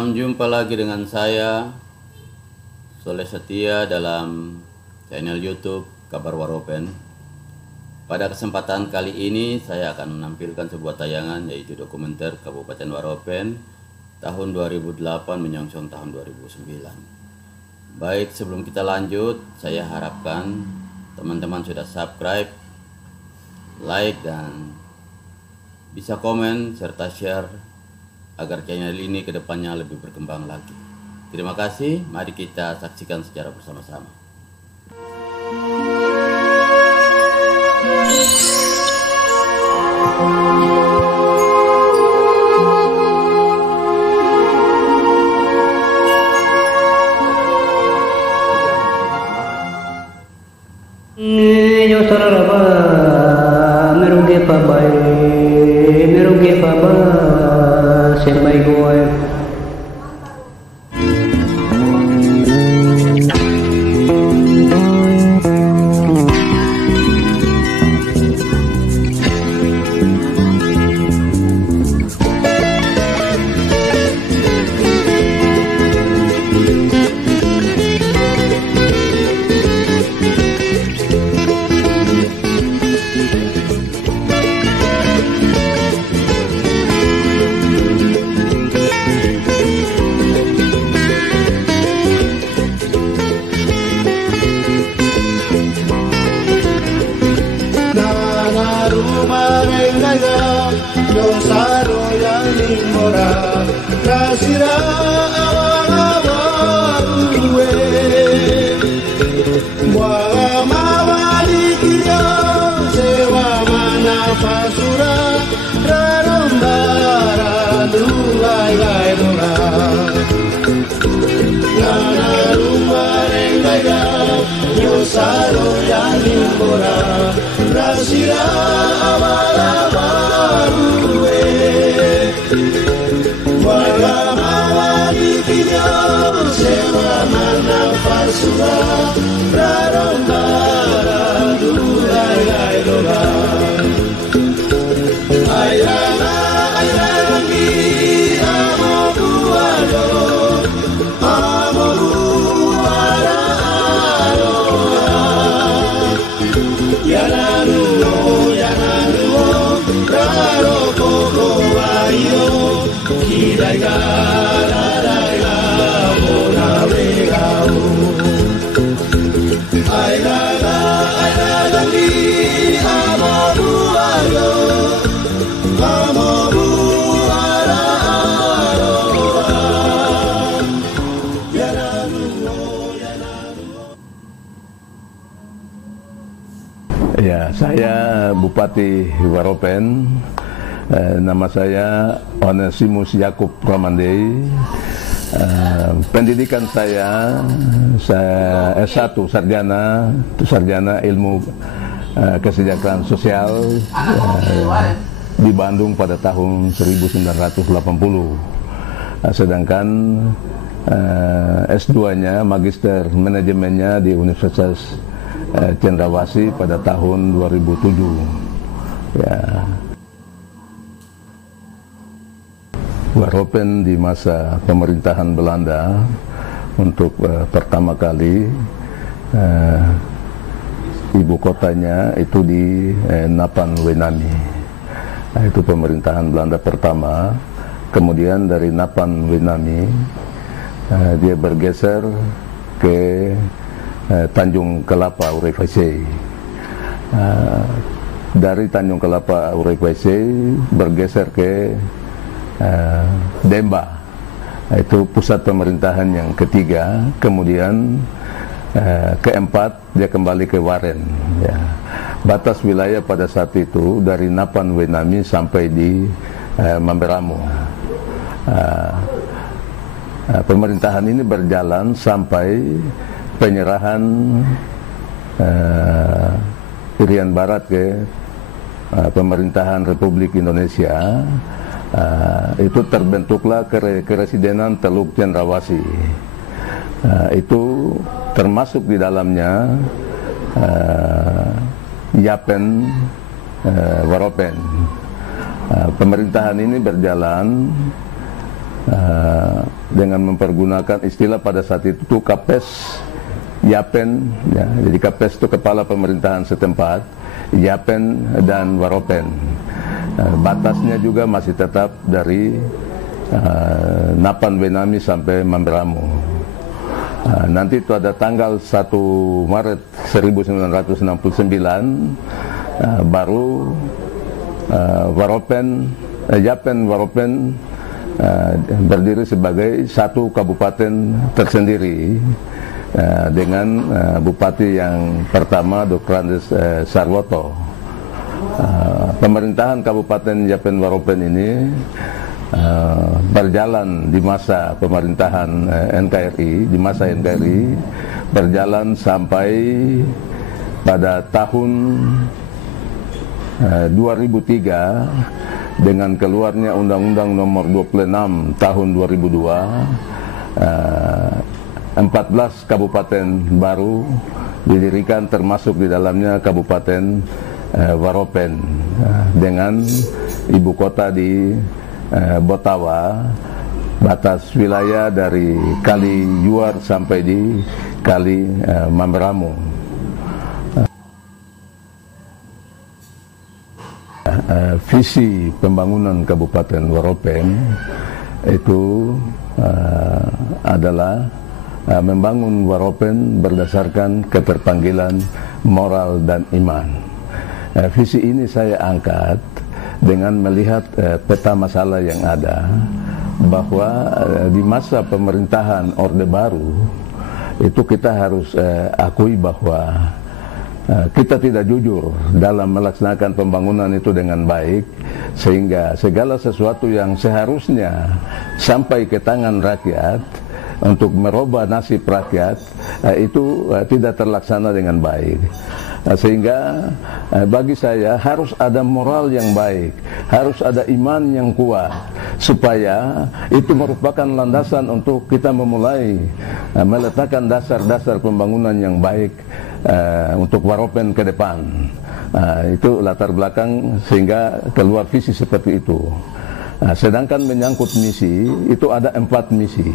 Salam jumpa lagi dengan saya Soleh Setia dalam channel YouTube Kabar Waropen. Pada kesempatan kali ini saya akan menampilkan sebuah tayangan yaitu dokumenter Kabupaten Waropen tahun 2008 menyongsong tahun 2009. Baik, sebelum kita lanjut, saya harapkan teman-teman sudah subscribe, like, dan bisa komen serta share agar channel ini kedepannya lebih berkembang lagi. Terima kasih, mari kita saksikan secara bersama-sama. Merugi paba semai goy. Dosaro yang mora rasira awawe wa mawali kia sewa mana pasura rarombara dulai gai dora nana rumarengaya dosaro yang mora rasira awawe sewa mana pasura rarombara dulai gai dora ayana mi amo buado yananu raro koko ayo kidai gara Ya, saya Bupati Waropen. Nama saya Onesimus Yakub Ramandei. Pendidikan saya S1 sarjana ilmu kesejahteraan sosial di Bandung pada tahun 1980. Sedangkan S2-nya Magister Manajemennya di Universitas Cendrawasih pada tahun 2007. Ya. Waropen di masa pemerintahan Belanda untuk pertama kali ibu kotanya itu di Napan Wenami. Nah, itu pemerintahan Belanda pertama. Kemudian dari Napan Wenami dia bergeser ke Tanjung Kelapa Urekwese. Dari Tanjung Kelapa Urekwese bergeser ke Demba, itu pusat pemerintahan yang ketiga. Kemudian keempat dia kembali ke Waren. Ya. Batas wilayah pada saat itu dari Napan Wenami sampai di Mamberamo. Pemerintahan ini berjalan sampai penyerahan Irian Barat ke pemerintahan Republik Indonesia. Itu terbentuklah Keresidenan Teluk Cendrawasih. Itu termasuk di dalamnya Yapen Waropen. Pemerintahan ini berjalan dengan mempergunakan istilah pada saat itu Kapes Yapen, ya. Jadi Kapes itu kepala pemerintahan setempat, Yapen dan Waropen. Batasnya juga masih tetap dari Napan Wenami sampai Mamberamo. Nanti itu ada tanggal 1 Maret 1969 baru Yapen Waropen berdiri sebagai satu kabupaten tersendiri dengan bupati yang pertama Dr. Andes Sarwoto. Pemerintahan Kabupaten Yapen Waropen ini berjalan di masa pemerintahan NKRI, di masa NKRI berjalan sampai pada tahun 2003 dengan keluarnya Undang-Undang Nomor 26 tahun 2002, 14 kabupaten baru didirikan, termasuk di dalamnya Kabupaten Waropen dengan ibu kota di Botawa, batas wilayah dari Kali Yuar sampai di Kali Mamberamo. Visi pembangunan Kabupaten Waropen itu adalah membangun Waropen berdasarkan keterpanggilan moral dan iman. Visi ini saya angkat dengan melihat peta masalah yang ada, bahwa di masa pemerintahan Orde Baru itu kita harus akui bahwa kita tidak jujur dalam melaksanakan pembangunan itu dengan baik, sehingga segala sesuatu yang seharusnya sampai ke tangan rakyat untuk merubah nasib rakyat itu tidak terlaksana dengan baik. Sehingga bagi saya harus ada moral yang baik, harus ada iman yang kuat, supaya itu merupakan landasan untuk kita memulai meletakkan dasar-dasar pembangunan yang baik untuk Waropen ke depan. Itu latar belakang sehingga keluar visi seperti itu. Sedangkan menyangkut misi, itu ada 4 misi.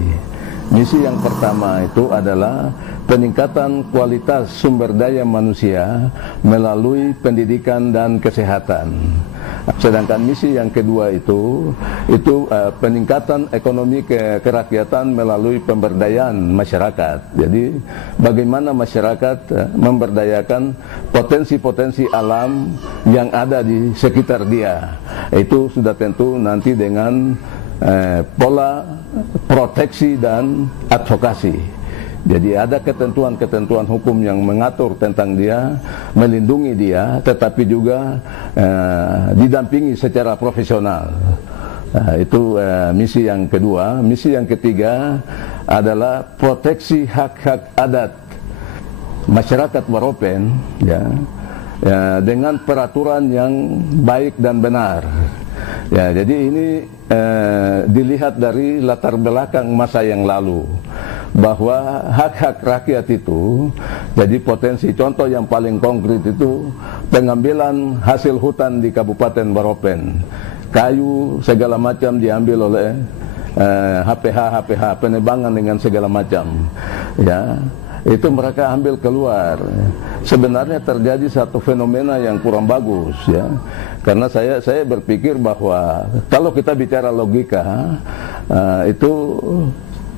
Misi yang pertama itu adalah peningkatan kualitas sumber daya manusia melalui pendidikan dan kesehatan. Sedangkan misi yang kedua itu peningkatan ekonomi kerakyatan melalui pemberdayaan masyarakat. Jadi bagaimana masyarakat memberdayakan potensi-potensi alam yang ada di sekitar dia. Itu sudah tentu nanti dengan pola proteksi dan advokasi. Jadi ada ketentuan-ketentuan hukum yang mengatur tentang dia, melindungi dia, tetapi juga didampingi secara profesional. Itu misi yang kedua. Misi yang ketiga adalah proteksi hak-hak adat masyarakat Waropen, ya, dengan peraturan yang baik dan benar. Ya, jadi ini dilihat dari latar belakang masa yang lalu, bahwa hak-hak rakyat itu, jadi potensi contoh yang paling konkret itu pengambilan hasil hutan di Kabupaten Waropen, kayu segala macam diambil oleh HPH, penebangan dengan segala macam, ya. Itu mereka ambil keluar. Sebenarnya terjadi satu fenomena yang kurang bagus, ya. Karena saya berpikir bahwa kalau kita bicara logika, itu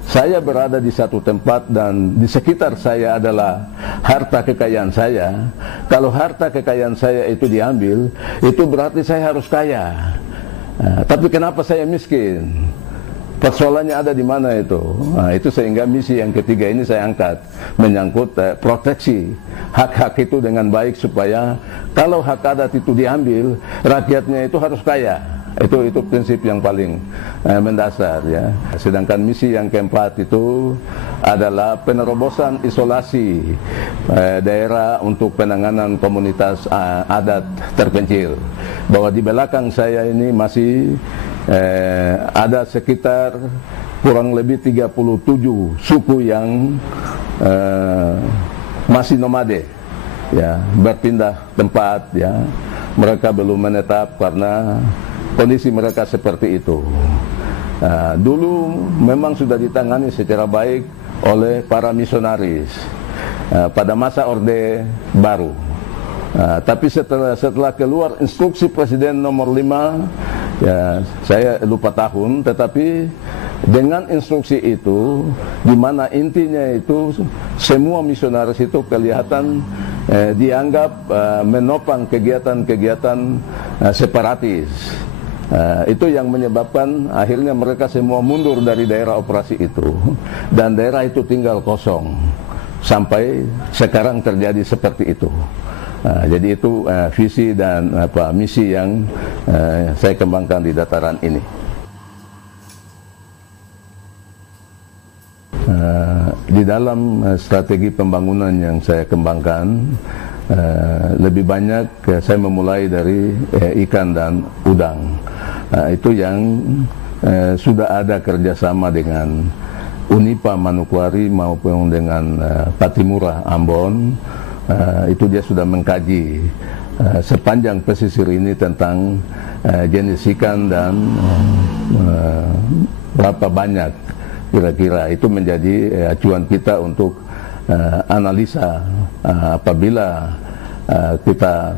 saya berada di satu tempat dan di sekitar saya adalah harta kekayaan saya. Kalau harta kekayaan saya itu diambil, itu berarti saya harus kaya. Tapi kenapa saya miskin? Persoalannya ada di mana itu? Nah, itu sehingga misi yang ketiga ini saya angkat, menyangkut proteksi hak-hak itu dengan baik, supaya kalau hak adat itu diambil, rakyatnya itu harus kaya. Itu prinsip yang paling mendasar, ya. Sedangkan misi yang keempat itu adalah penerobosan isolasi daerah untuk penanganan komunitas adat terpencil. Bahwa di belakang saya ini masih ada sekitar kurang lebih 37 suku yang masih nomade, ya, berpindah tempat, ya. Mereka belum menetap karena kondisi mereka seperti itu. Dulu memang sudah ditangani secara baik oleh para misionaris pada masa Orde Baru. Tapi setelah keluar instruksi Presiden nomor 5, ya saya lupa tahun, tetapi dengan instruksi itu, di mana intinya itu semua misionaris itu kelihatan dianggap menopang kegiatan-kegiatan separatis. Itu yang menyebabkan akhirnya mereka semua mundur dari daerah operasi itu, dan daerah itu tinggal kosong sampai sekarang terjadi seperti itu. Jadi itu visi dan misi yang saya kembangkan di dataran ini. Di dalam strategi pembangunan yang saya kembangkan, lebih banyak saya memulai dari ikan dan udang. Itu yang sudah ada kerjasama dengan Unipa Manokwari maupun dengan Patimura Ambon. Itu dia sudah mengkaji sepanjang pesisir ini tentang jenis ikan dan berapa banyak kira-kira. Itu menjadi acuan kita untuk analisa apabila kita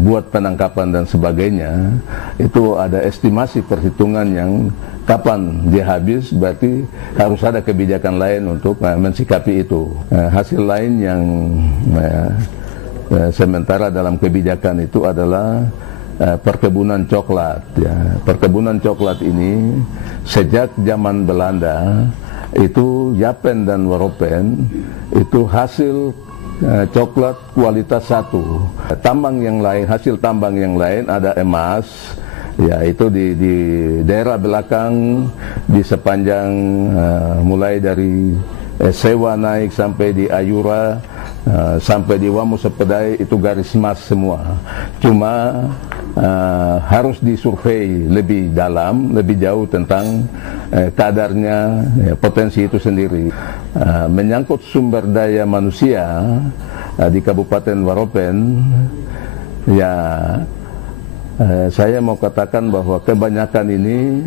buat penangkapan dan sebagainya. Itu ada estimasi perhitungan yang kapan dia habis, berarti harus ada kebijakan lain untuk mensikapi itu. Hasil lain yang sementara dalam kebijakan itu adalah perkebunan coklat. Perkebunan coklat ini sejak zaman Belanda itu Yapen dan Waropen itu hasil coklat kualitas 1. Tambang yang lain, hasil tambang yang lain ada emas. Ya, itu di daerah belakang, di sepanjang mulai dari Sewa naik sampai di Ayura, sampai di Wamo Sepedai, itu garis emas semua. Cuma harus disurvei lebih dalam, lebih jauh tentang kadarnya, potensi itu sendiri. Menyangkut sumber daya manusia di Kabupaten Waropen, ya saya mau katakan bahwa kebanyakan ini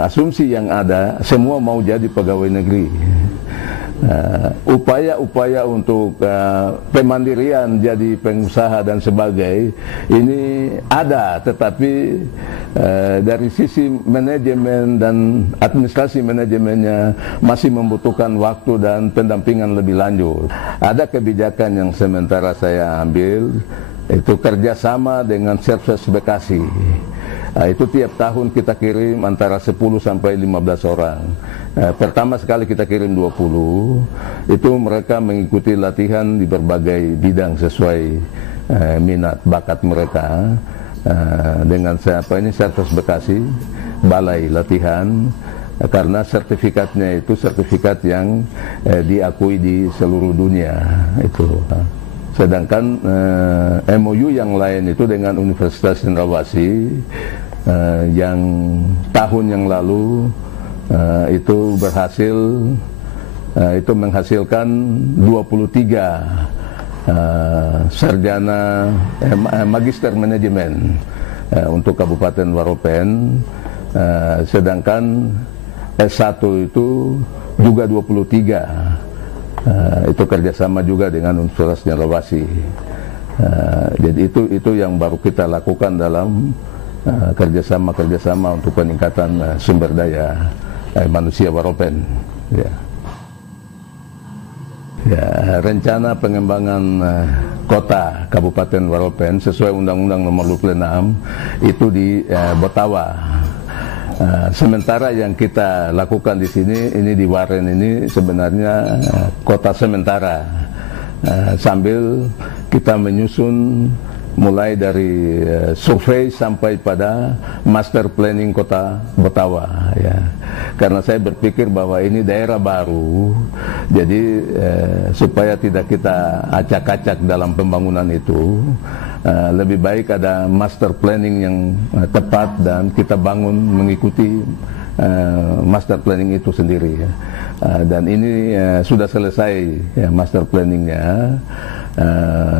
asumsi yang ada, semua mau jadi pegawai negeri. Upaya-upaya untuk pemandirian jadi pengusaha dan sebagainya ini ada, tetapi dari sisi manajemen dan administrasi manajemennya masih membutuhkan waktu dan pendampingan lebih lanjut. Ada kebijakan yang sementara saya ambil, itu kerjasama dengan Serves Bekasi. Itu tiap tahun kita kirim antara 10 sampai 15 orang. Pertama sekali kita kirim 20, itu mereka mengikuti latihan di berbagai bidang sesuai minat bakat mereka. Dengan siapa ini, Serves Bekasi, balai latihan, karena sertifikatnya itu sertifikat yang diakui di seluruh dunia itu. Sedangkan MOU yang lain itu dengan Universitas Cendrawasih yang tahun yang lalu itu berhasil, itu menghasilkan 23 sarjana magister manajemen untuk Kabupaten Waropen, sedangkan S1 itu juga 23. Itu kerjasama juga dengan Universitas Cendrawasih. Jadi itu yang baru kita lakukan dalam kerjasama untuk peningkatan sumber daya manusia Waropen. Rencana pengembangan kota Kabupaten Waropen sesuai Undang-Undang Nomor 26 itu di Botawa. Sementara yang kita lakukan di sini, ini di Waren ini sebenarnya kota sementara, sambil kita menyusun mulai dari survei sampai pada master planning kota Botawa. Ya. Karena saya berpikir bahwa ini daerah baru, jadi supaya tidak kita acak-acak dalam pembangunan itu, lebih baik ada master planning yang tepat dan kita bangun mengikuti master planning itu sendiri. Dan ini sudah selesai ya, master planningnya.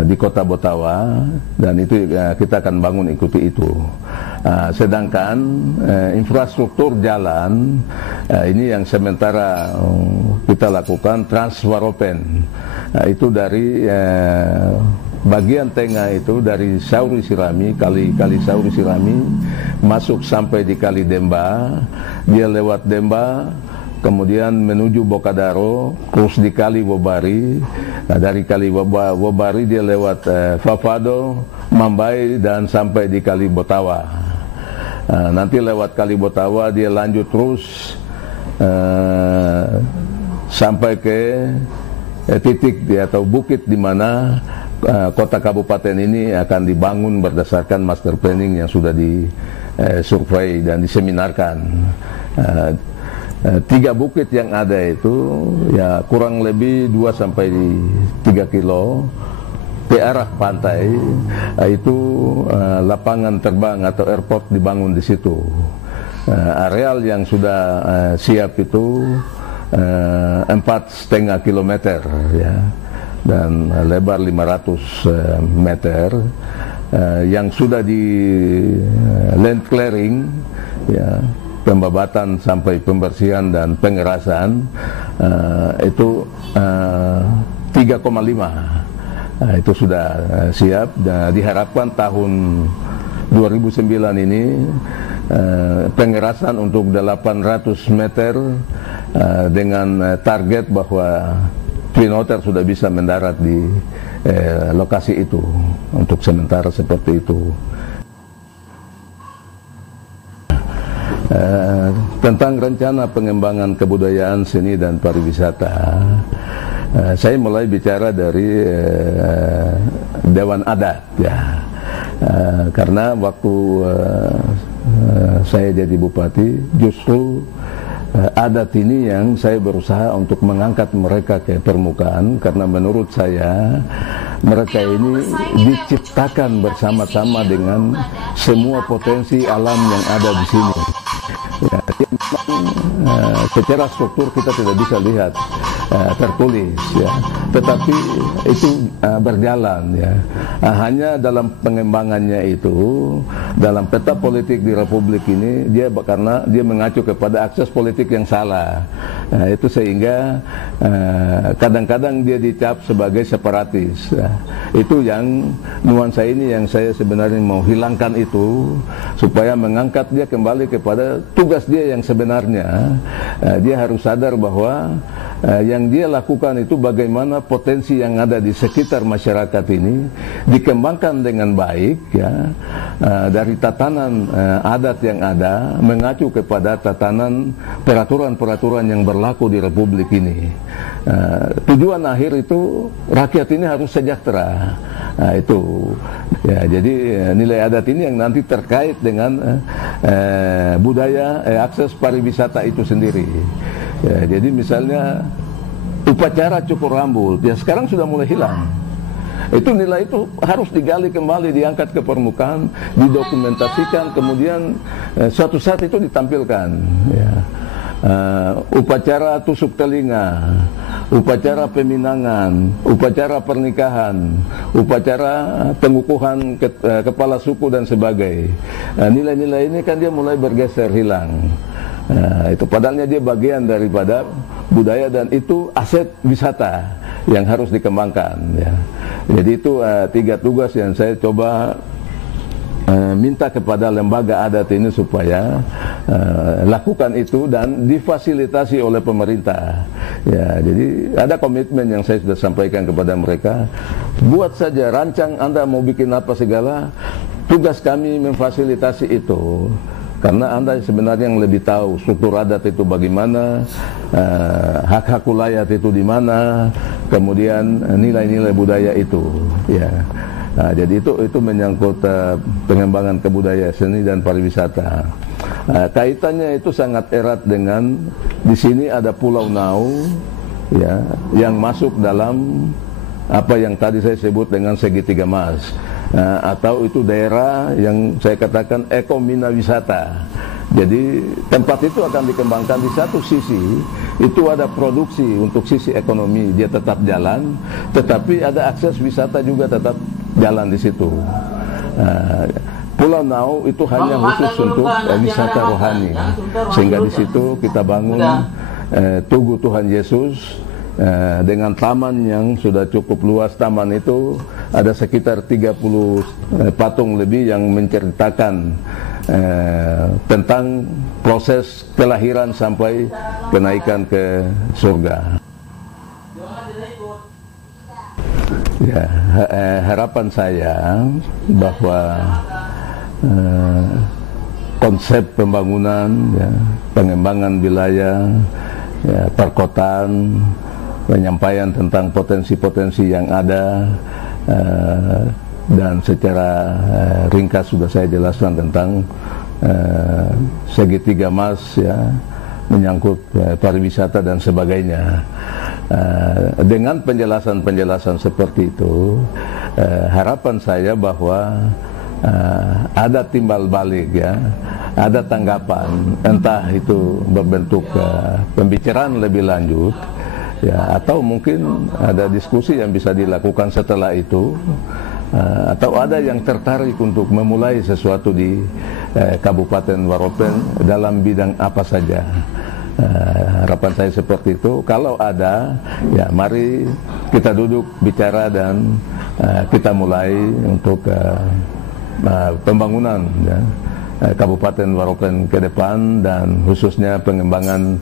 di kota Botawa, dan itu kita akan bangun ikuti itu. Sedangkan infrastruktur jalan ini yang sementara kita lakukan Transwaropen, itu dari bagian tengah itu dari Sauri Sirami, kali Sauri Sirami masuk sampai di Kali Demba, dia lewat Demba, kemudian menuju Bokadaro, terus di Kali Wobari. Dari Kali Wobari dia lewat Fafado, Mambai, dan sampai di Kali Botawa. Nanti lewat Kali Botawa dia lanjut terus sampai ke titik atau bukit di mana kota kabupaten ini akan dibangun berdasarkan master planning yang sudah disurvei dan diseminarkan. 3 bukit yang ada itu ya kurang lebih 2-3 kilo ke arah pantai, itu lapangan terbang atau airport dibangun di situ. Areal yang sudah siap itu 4,5 kilometer ya, dan lebar 500 meter, yang sudah di land clearing ya, pembabatan sampai pembersihan dan pengerasan itu 3,5. Itu sudah siap, dan diharapkan tahun 2009 ini pengerasan untuk 800 meter dengan target bahwa Twin Otter sudah bisa mendarat di lokasi itu. Untuk sementara seperti itu. Tentang rencana pengembangan kebudayaan, seni, dan pariwisata, saya mulai bicara dari Dewan Adat ya, karena waktu saya jadi bupati, justru adat ini yang saya berusaha untuk mengangkat mereka ke permukaan, karena menurut saya mereka ini diciptakan bersama-sama dengan semua potensi alam yang ada di sini. Ya, memang secara struktur kita tidak bisa lihat tertulis ya, tetapi itu berjalan ya. Hanya dalam pengembangannya itu, dalam peta politik di Republik ini, dia karena dia mengacu kepada akses politik yang salah. Itu sehingga kadang-kadang dia dicap sebagai separatis. Itu yang nuansa ini yang saya sebenarnya mau hilangkan itu, supaya mengangkat dia kembali kepada tugas dia yang sebenarnya. Dia harus sadar bahwa yang dia lakukan itu bagaimana potensi yang ada di sekitar masyarakat ini dikembangkan dengan baik ya, dari tatanan adat yang ada, mengacu kepada tatanan peraturan-peraturan yang berlaku di Republik ini. Tujuan akhir itu rakyat ini harus sejahtera. Itu ya, jadi nilai adat ini yang nanti terkait dengan budaya, akses pariwisata itu sendiri ya. Jadi misalnya upacara cukur rambut ya sekarang sudah mulai hilang. Itu nilai itu harus digali kembali, diangkat ke permukaan, didokumentasikan, kemudian suatu saat itu ditampilkan ya. Upacara tusuk telinga, upacara peminangan, upacara pernikahan, upacara pengukuhan kepala suku dan sebagainya. Nilai-nilai ini kan dia mulai bergeser, hilang. Itu padahalnya dia bagian daripada budaya, dan itu aset wisata yang harus dikembangkan ya. Jadi itu 3 tugas yang saya coba minta kepada lembaga adat ini supaya lakukan itu dan difasilitasi oleh pemerintah ya. Jadi ada komitmen yang saya sudah sampaikan kepada mereka, buat saja, rancang, Anda mau bikin apa segala, tugas kami memfasilitasi itu, karena Anda sebenarnya yang lebih tahu struktur adat itu bagaimana, hak-hak wilayah itu di mana, kemudian nilai-nilai budaya itu ya. Jadi itu menyangkut pengembangan kebudayaan, seni, dan pariwisata. Kaitannya itu sangat erat dengan, di sini ada Pulau Nau ya, yang masuk dalam apa yang tadi saya sebut dengan segitiga emas, atau itu daerah yang saya katakan ekomina wisata Jadi tempat itu akan dikembangkan. Di satu sisi itu ada produksi untuk sisi ekonomi, dia tetap jalan, tetapi ada akses wisata juga tetap jalan di situ. Pulau Nau itu hanya khusus untuk wisata rohani, sehingga di situ kita bangun Tugu Tuhan Yesus dengan taman yang sudah cukup luas. Taman itu ada sekitar 30 patung lebih yang menceritakan tentang proses kelahiran sampai kenaikan ke surga. Ya, harapan saya bahwa konsep pembangunan, ya, pengembangan wilayah, ya, perkotaan, penyampaian tentang potensi-potensi yang ada, dan secara ringkas sudah saya jelaskan tentang segitiga emas, ya, menyangkut pariwisata dan sebagainya. Dengan penjelasan-penjelasan seperti itu, harapan saya bahwa ada timbal balik, ya, ada tanggapan, entah itu berbentuk pembicaraan lebih lanjut, ya, atau mungkin ada diskusi yang bisa dilakukan setelah itu, atau ada yang tertarik untuk memulai sesuatu di Kabupaten Waropen dalam bidang apa saja. Harapan saya seperti itu. Kalau ada, ya mari kita duduk bicara dan kita mulai untuk pembangunan, ya, Kabupaten Waropen ke depan, dan khususnya pengembangan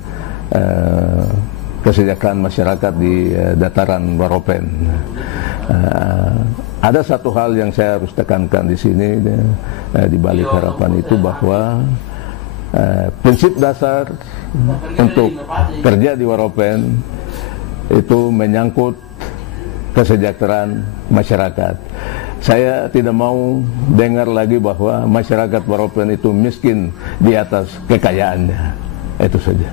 kesejahteraan masyarakat di dataran Waropen. Ada satu hal yang saya harus tekankan di sini, di balik harapan itu, bahwa prinsip dasar untuk kerja di Waropen itu menyangkut kesejahteraan masyarakat. Saya tidak mau dengar lagi bahwa masyarakat Waropen itu miskin di atas kekayaannya. Itu saja.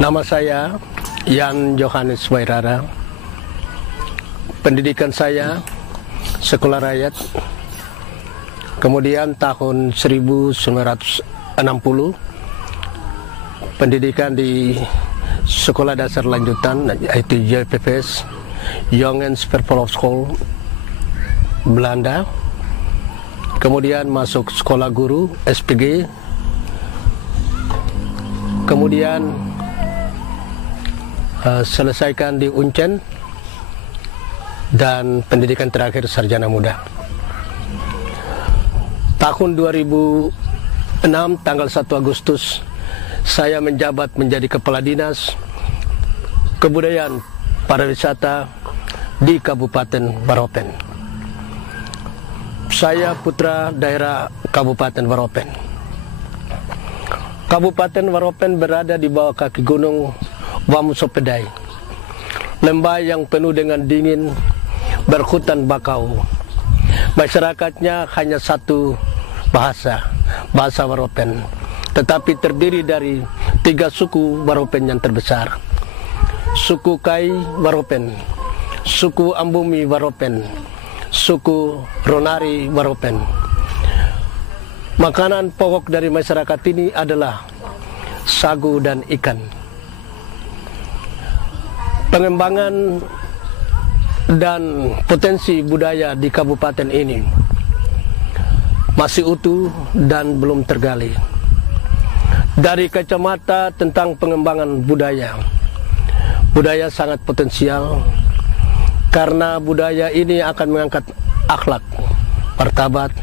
Nama saya Yan Johannes Wairara. Pendidikan saya sekolah rakyat. Kemudian tahun 1960 pendidikan di sekolah dasar lanjutan yaitu JPPS Jongens Vervolgsschool Belanda. Kemudian masuk sekolah guru SPG kemudian selesaikan di Uncen, dan pendidikan terakhir sarjana muda. Tahun 2006 tanggal 1 Agustus saya menjabat menjadi Kepala Dinas Kebudayaan Pariwisata di Kabupaten Waropen. Saya putra daerah Kabupaten Waropen. Kabupaten Waropen berada di bawah kaki gunung Wamusopedai, lembah yang penuh dengan dingin, berhutan bakau. Masyarakatnya hanya satu bahasa Waropen, tetapi terdiri dari 3 suku Waropen yang terbesar: suku Kai Waropen, suku Ambumi Waropen, suku Ronari Waropen. Makanan pokok dari masyarakat ini adalah sagu dan ikan. Pengembangan dan potensi budaya di kabupaten ini masih utuh dan belum tergali. Dari kacamata tentang pengembangan budaya, budaya sangat potensial karena budaya ini akan mengangkat akhlak, martabat,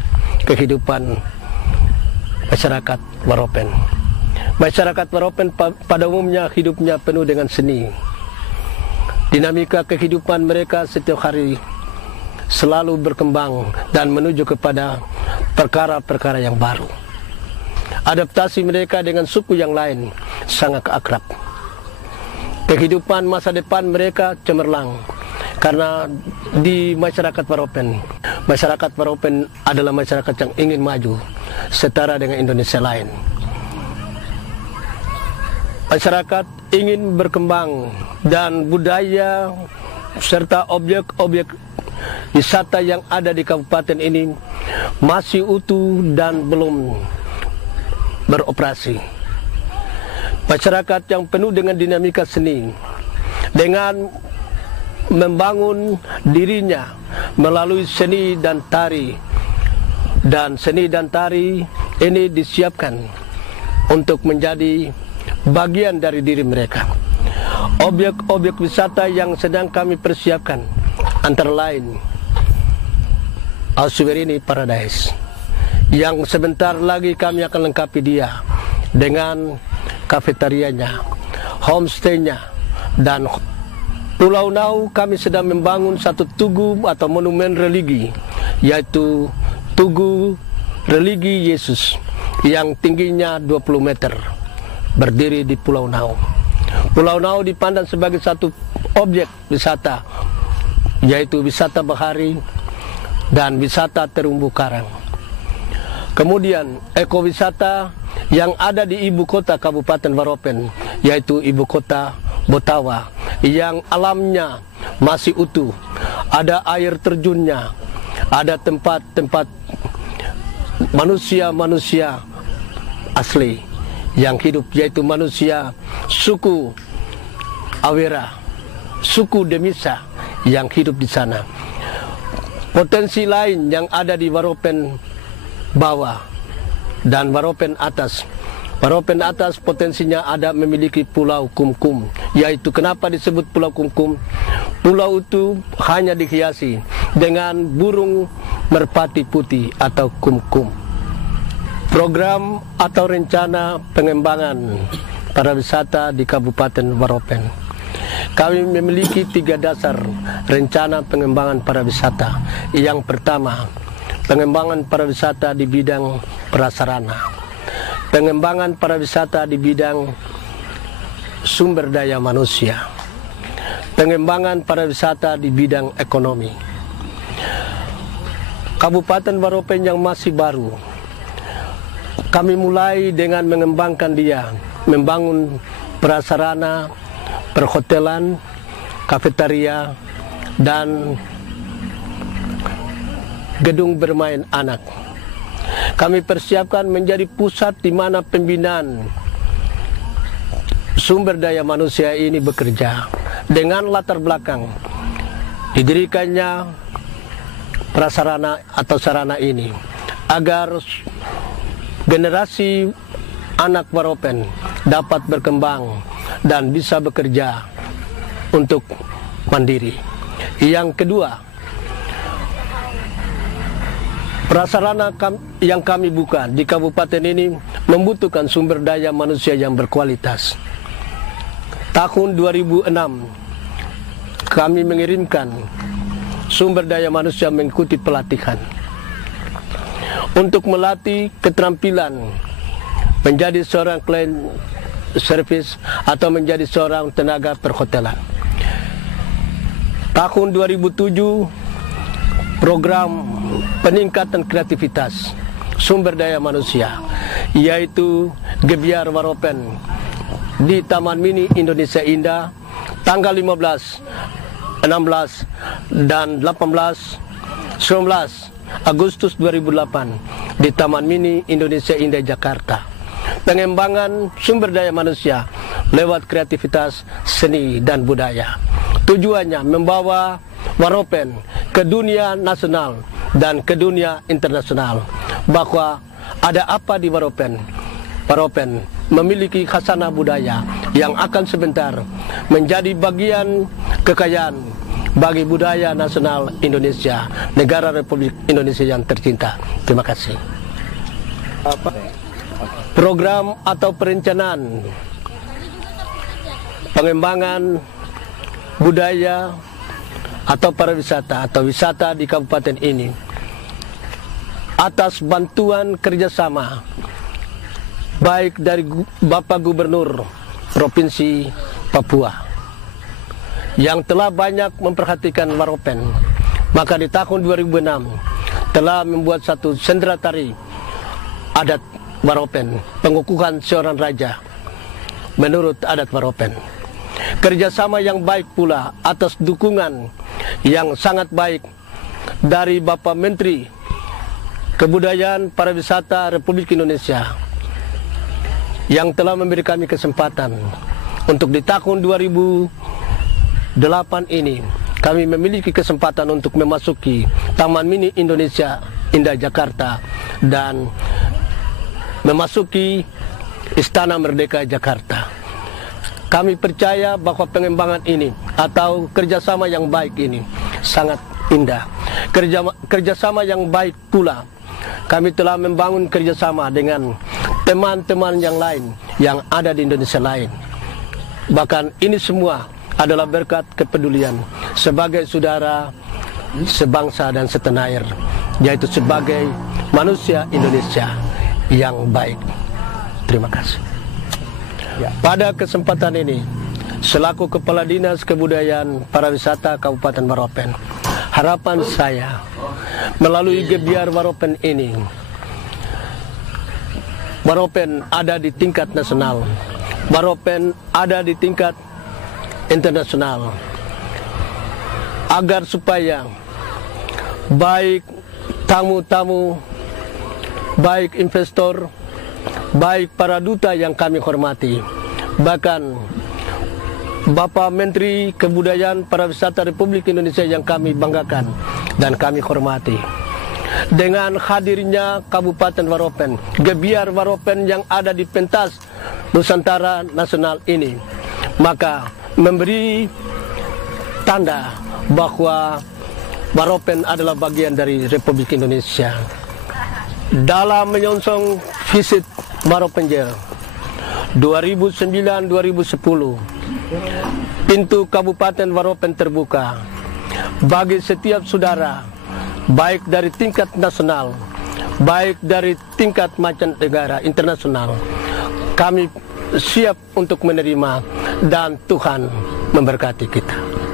kehidupan masyarakat Waropen. Masyarakat Waropen pada umumnya hidupnya penuh dengan seni. Dinamika kehidupan mereka setiap hari selalu berkembang dan menuju kepada perkara-perkara yang baru. Adaptasi mereka dengan suku yang lain sangat akrab. Kehidupan masa depan mereka cemerlang karena di masyarakat Waropen adalah masyarakat yang ingin maju setara dengan Indonesia lain. Masyarakat ingin berkembang dan budaya serta objek-objek wisata yang ada di kabupaten ini masih utuh dan belum beroperasi. Masyarakat yang penuh dengan dinamika seni, dengan membangun dirinya melalui seni dan tari, dan seni dan tari ini disiapkan untuk menjadi bagian dari diri mereka. Objek-objek wisata yang sedang kami persiapkan antara lain Ausuwerini Paradise, yang sebentar lagi kami akan lengkapi dia dengan kafetarianya, homestay-nya, dan Pulau Nau. Kami sedang membangun satu tugu atau monumen religi, yaitu Tugu Religi Yesus yang tingginya 20 meter, berdiri di Pulau Nau. Pulau Nau dipandang sebagai satu objek wisata, yaitu wisata bahari dan wisata terumbu karang. Kemudian ekowisata yang ada di ibu kota Kabupaten Waropen, yaitu ibu kota Botawa, yang alamnya masih utuh. Ada air terjunnya, ada tempat-tempat manusia-manusia asli yang hidup, yaitu manusia suku Awera, suku Demisa yang hidup di sana. Potensi lain yang ada di Waropen bawah dan Waropen atas. Waropen atas potensinya ada memiliki Pulau Kumkum, yaitu kenapa disebut Pulau Kumkum? Pulau itu hanya dihiasi dengan burung merpati putih atau kumkum. Program atau rencana pengembangan pariwisata di Kabupaten Waropen. Kami memiliki 3 dasar rencana pengembangan pariwisata. Yang pertama, pengembangan pariwisata di bidang prasarana, pengembangan pariwisata di bidang sumber daya manusia, pengembangan pariwisata di bidang ekonomi. Kabupaten Waropen yang masih baru, kami mulai dengan mengembangkan dia, membangun prasarana, perhotelan, kafetaria, dan gedung bermain anak. Kami persiapkan menjadi pusat di mana pembinaan sumber daya manusia ini bekerja, dengan latar belakang didirikannya prasarana atau sarana ini, agar generasi anak Waropen dapat berkembang dan bisa bekerja untuk mandiri. Yang kedua, prasarana yang kami buka di kabupaten ini membutuhkan sumber daya manusia yang berkualitas. Tahun 2006 kami mengirimkan sumber daya manusia mengikuti pelatihan untuk melatih keterampilan menjadi seorang client service atau menjadi seorang tenaga perhotelan. Tahun 2007 program peningkatan kreativitas sumber daya manusia, yaitu Gebiar Waropen di Taman Mini Indonesia Indah tanggal 15, 16 dan 19 Agustus 2008 di Taman Mini Indonesia Indah Jakarta. Pengembangan sumber daya manusia lewat kreativitas seni dan budaya. Tujuannya membawa Waropen ke dunia nasional dan ke dunia internasional, bahwa ada apa di Waropen. Waropen memiliki khasanah budaya yang akan sebentar menjadi bagian kekayaan bagi budaya nasional Indonesia, negara Republik Indonesia yang tercinta. Terima kasih. Program atau perencanaan pengembangan budaya atau pariwisata atau wisata di kabupaten ini atas bantuan kerjasama baik dari Bapak Gubernur Provinsi Papua yang telah banyak memperhatikan Waropen. Maka di tahun 2006 telah membuat satu sendera tari adat Waropen, pengukuhan seorang raja menurut adat Waropen. Kerjasama yang baik pula atas dukungan yang sangat baik dari Bapak Menteri Kebudayaan Pariwisata Republik Indonesia yang telah memberi kami kesempatan untuk di tahun 2008 ini kami memiliki kesempatan untuk memasuki Taman Mini Indonesia Indah Jakarta dan memasuki Istana Merdeka Jakarta. Kami percaya bahwa pengembangan ini atau kerjasama yang baik ini sangat indah. Kerjasama yang baik pula kami telah membangun kerjasama dengan teman-teman yang lain yang ada di Indonesia lain. Bahkan ini semua adalah berkat kepedulian sebagai saudara sebangsa dan setanah air, yaitu sebagai manusia Indonesia yang baik. Terima kasih. Pada kesempatan ini, selaku Kepala Dinas Kebudayaan Pariwisata Kabupaten Waropen, harapan saya melalui Gebiar Waropen ini, Waropen ada di tingkat nasional, Waropen ada di tingkat internasional, agar supaya baik tamu-tamu, baik investor, baik para duta yang kami hormati, bahkan Bapak Menteri Kebudayaan Pariwisata Republik Indonesia yang kami banggakan dan kami hormati, dengan hadirnya Kabupaten Waropen, Gebiar Waropen yang ada di pentas Nusantara Nasional ini, maka memberi tanda bahwa Waropen adalah bagian dari Republik Indonesia. Dalam menyongsong visit Waropenjel 2009-2010, pintu Kabupaten Waropen terbuka bagi setiap saudara, baik dari tingkat nasional, baik dari tingkat mancanegara internasional. Kami siap untuk menerima dan Tuhan memberkati kita.